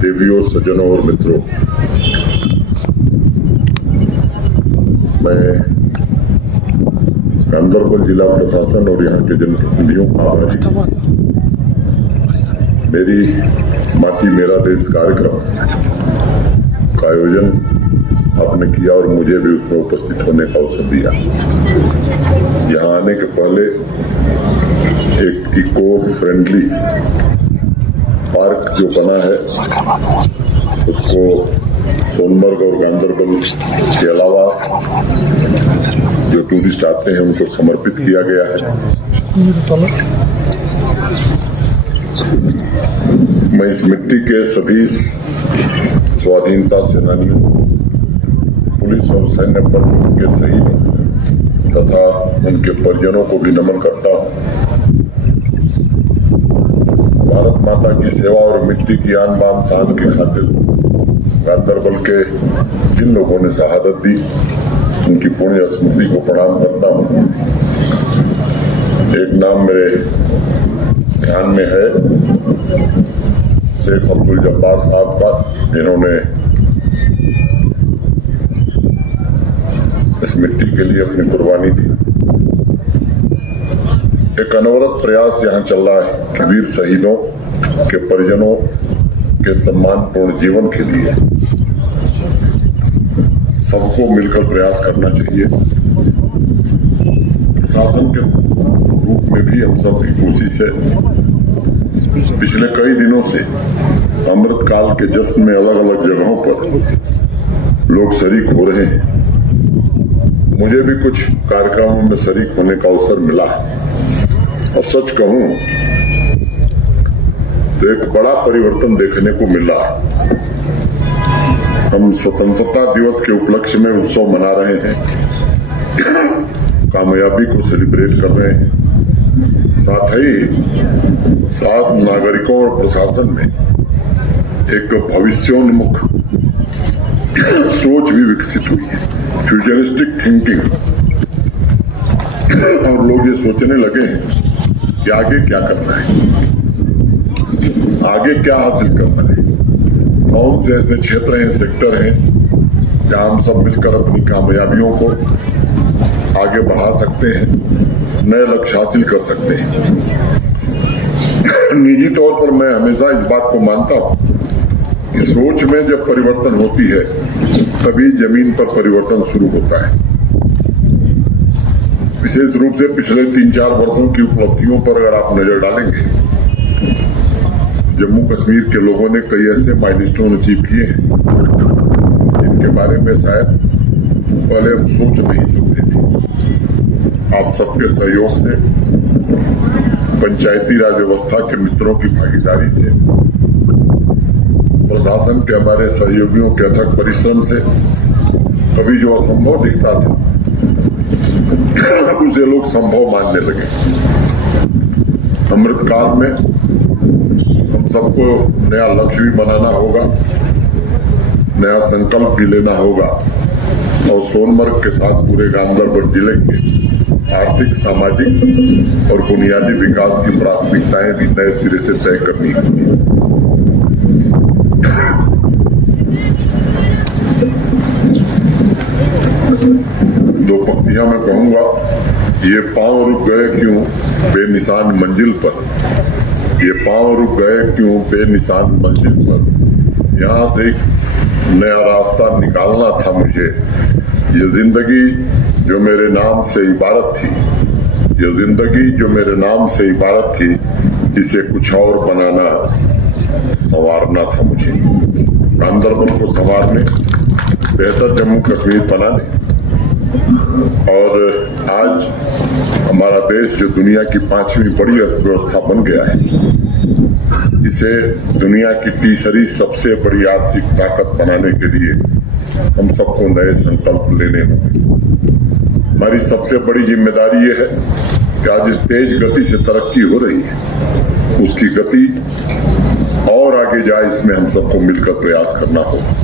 देवियों, सज्जनों और मित्रों, मैं गांधरबल जिला प्रशासन और यहाँ के जनप्रतिनिधियों का आभारी। मेरी माटी मेरा देश कार्यक्रम का आयोजन आपने किया और मुझे भी उसमें उपस्थित होने का अवसर दिया। यहाँ आने के पहले एक इको फ्रेंडली पार्क जो बना है उसको सोनमरग और गांधरबल के अलावा जो टूरिस्ट आते हैं उनको समर्पित किया गया है। मैं इस मिट्टी के सभी स्वाधीनता सेनानियों, पुलिस और सैन्य बलों के शहीदों तथा उनके परिजनों को भी नमन करता हूँ। भारत माता की सेवा और मिट्टी की आन बान शान की खातिर गांधरबल के जिन लोगों ने शहादत दी उनकी पुण्य स्मृति को प्रणाम करता हूँ। एक नाम मेरे ध्यान में है शेख अब्दुल जब्बार साहब का, जिन्होंने इस मिट्टी के लिए अपनी कुर्बानी दी। एक अनवरत प्रयास यहाँ चल रहा है कि वीर शहीदों के परिजनों के सम्मानपूर्ण जीवन के लिए सबको मिलकर प्रयास करना चाहिए। प्रशासन के रूप में भी हम सब की कोशिश है। पिछले कई दिनों से अमृत काल के जश्न में अलग अलग जगहों पर लोग शरीक हो रहे हैं। मुझे भी कुछ कार्यक्रमों में शरीक होने का अवसर मिला है और सच कहूं तो एक बड़ा परिवर्तन देखने को मिला। हम स्वतंत्रता दिवस के उपलक्ष्य में उत्सव मना रहे हैं, कामयाबी को सेलिब्रेट कर रहे हैं, साथ ही साथ नागरिकों और प्रशासन में एक भविष्योन्मुख सोच भी विकसित हुई है, फ्यूचरिस्टिक थिंकिंग। और लोग ये सोचने लगे हैं कि आगे क्या करना है, आगे क्या हासिल करना है, कौन से ऐसे क्षेत्र हैं, सेक्टर हैं जहां हम सब मिलकर अपनी कामयाबियों को आगे बढ़ा सकते हैं, नए लक्ष्य हासिल कर सकते हैं। निजी तौर पर मैं हमेशा इस बात को मानता हूं कि सोच में जब परिवर्तन होती है तभी जमीन पर परिवर्तन शुरू होता है। विशेष रूप से पिछले 3-4 वर्षों की उपलब्धियों पर अगर आप नजर डालेंगे, जम्मू कश्मीर के लोगों ने कई ऐसे माइलस्टोन अचीव किए हैं जिनके बारे में शायद पहले हम सोच नहीं सकते थे। आप सबके सहयोग से, पंचायती राज व्यवस्था के मित्रों की भागीदारी से, प्रशासन के हमारे सहयोगियों के अथक परिश्रम से कभी जो असंभव दिखता था उसे लोग संभव मानने लगे। अमृत काल में हम सबको नया लक्ष्य भी बनाना होगा, नया संकल्प भी लेना होगा और सोनमर्ग के साथ पूरे गांधरबल जिले के आर्थिक, सामाजिक और बुनियादी विकास की प्राथमिकताएं भी नए सिरे से तय करनी होगी। दो पंक्तियां मैं कहूंगा, ये पांव रुक गए क्यों बेनिशान मंजिल पर, ये पांव रुक गए क्यों बेनिशान मंजिल पर, यहाँ से एक नया रास्ता निकालना था मुझे। ये जिंदगी जो मेरे नाम से इबारत थी, ये जिंदगी जो मेरे नाम से इबारत थी, इसे कुछ और बनाना, संवारना था मुझे। गांधरबल को संवारने, बेहतर जम्मू कश्मीर बनाने और आज हमारा देश जो दुनिया की 5वीं बड़ी अर्थव्यवस्था बन गया है, इसे दुनिया की तीसरी सबसे बड़ी आर्थिक ताकत बनाने के लिए हम सबको नए संकल्प लेने होंगे। हमारी सबसे बड़ी जिम्मेदारी ये है कि आज इस तेज गति से तरक्की हो रही है, उसकी गति और आगे जाए, इसमें हम सबको मिलकर प्रयास करना होगा।